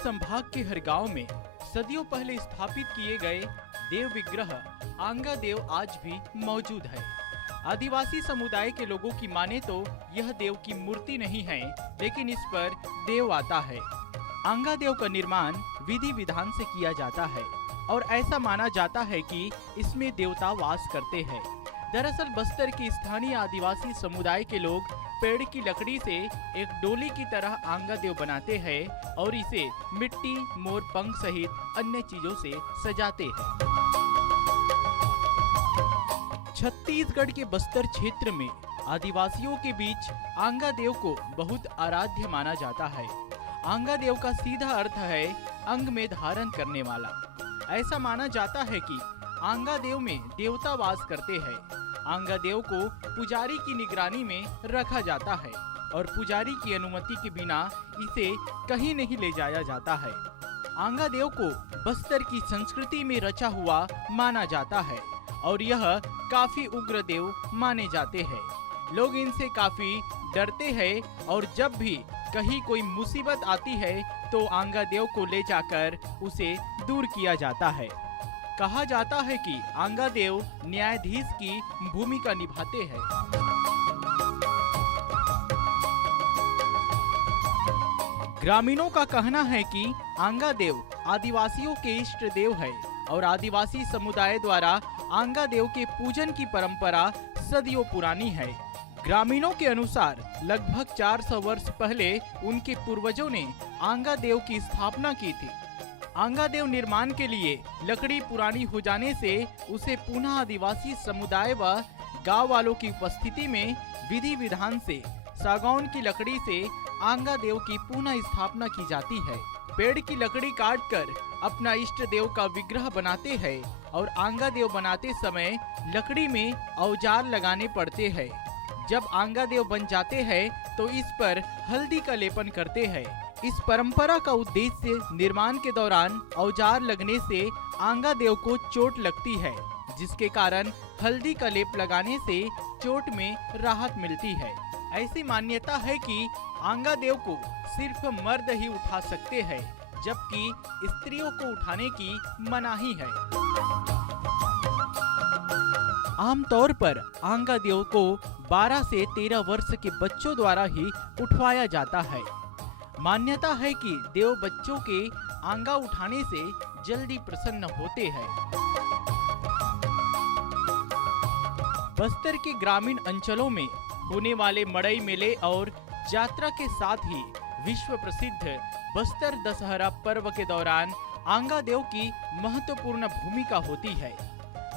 संभाग के हर गांव में सदियों पहले स्थापित किए गए देव विग्रह आंगा देव आज भी मौजूद है। आदिवासी समुदाय के लोगों की माने तो यह देव की मूर्ति नहीं है, लेकिन इस पर देव आता है। आंगा देव का निर्माण विधि विधान से किया जाता है और ऐसा माना जाता है कि इसमें देवता वास करते हैं। दरअसल बस्तर के स्थानीय आदिवासी समुदाय के लोग पेड़ की लकड़ी से एक डोली की तरह आंगा देव बनाते हैं और इसे मिट्टी, मोर पंख सहित अन्य चीजों से सजाते हैं। छत्तीसगढ़ के बस्तर क्षेत्र में आदिवासियों के बीच आंगा देव को बहुत आराध्य माना जाता है। आंगा देव का सीधा अर्थ है अंग में धारण करने वाला। ऐसा माना जाता है कि आंगा देव में देवता वास करते हैं। आंगा देव को पुजारी की निगरानी में रखा जाता है और पुजारी की अनुमति के बिना इसे कहीं नहीं ले जाया जाता है। आंगा देव को बस्तर की संस्कृति में रचा हुआ माना जाता है और यह काफी उग्र देव माने जाते हैं। लोग इनसे काफी डरते हैं और जब भी कहीं कोई मुसीबत आती है तो आंगा देव को ले जाकर उसे दूर किया जाता है। कहा जाता है कि आंगा देव न्यायाधीश की भूमिका निभाते हैं। ग्रामीणों का कहना है कि आंगा देव आदिवासियों के इष्ट देव है और आदिवासी समुदाय द्वारा आंगा देव के पूजन की परंपरा सदियों पुरानी है। ग्रामीणों के अनुसार लगभग 400 वर्ष पहले उनके पूर्वजों ने आंगा देव की स्थापना की थी। आंगा देव निर्माण के लिए लकड़ी पुरानी हो जाने से उसे पुनः आदिवासी समुदाय व गांव वालों की उपस्थिति में विधि विधान से सागौन की लकड़ी से आंगा देव की पुनः स्थापना की जाती है। पेड़ की लकड़ी काटकर अपना इष्ट देव का विग्रह बनाते हैं और आंगा देव बनाते समय लकड़ी में औजार लगाने पड़ते हैं। जब आंगा देव बन जाते हैं तो इस पर हल्दी का लेपन करते हैं। इस परंपरा का उद्देश्य निर्माण के दौरान औजार लगने से आंगा देव को चोट लगती है, जिसके कारण हल्दी का लेप लगाने से चोट में राहत मिलती है। ऐसी मान्यता है कि आंगा देव को सिर्फ मर्द ही उठा सकते हैं, जबकि स्त्रियों को उठाने की मनाही है। आमतौर पर आंगा देव को 12 से 13 वर्ष के बच्चों द्वारा ही उठवाया जाता है। मान्यता है कि देव बच्चों के आंगा उठाने से जल्दी प्रसन्न होते हैं। बस्तर के ग्रामीण अंचलों में होने वाले मड़ई मेले और यात्रा के साथ ही विश्व प्रसिद्ध बस्तर दशहरा पर्व के दौरान आंगा देव की महत्वपूर्ण भूमिका होती है।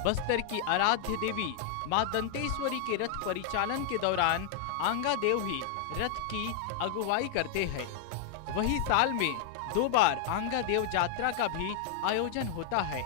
बस्तर की आराध्य देवी मां दंतेश्वरी के रथ परिचालन के दौरान आंगा देव ही रथ की अगुवाई करते हैं। वही साल में 2 बार आंगा देव यात्रा का भी आयोजन होता है।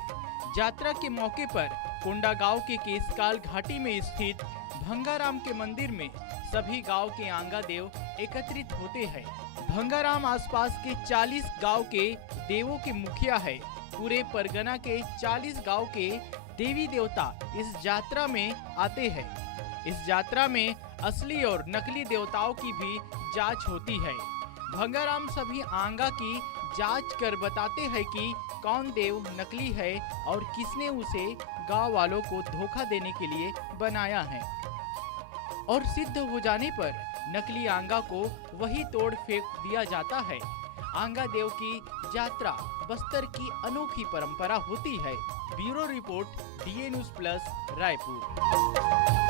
यात्रा के मौके पर कोंडागांव के केसकाल घाटी में स्थित भंगाराम के मंदिर में सभी गांव के आंगा देव एकत्रित होते हैं। भंगाराम आसपास के 40 गांव के देवों के मुखिया है। पूरे परगना के 40 गांव के देवी देवता इस यात्रा में आते हैं। इस यात्रा में असली और नकली देवताओं की भी जांच होती है। भंगाराम सभी आंगा की जांच कर बताते हैं कि कौन देव नकली है और किसने उसे गांव वालों को धोखा देने के लिए बनाया है। और सिद्ध हो जाने पर नकली आंगा को वही तोड़ फेंक दिया जाता है। आंगा देव की यात्रा बस्तर की अनोखी परंपरा होती है। Bureau report, DA news plus, Raipur.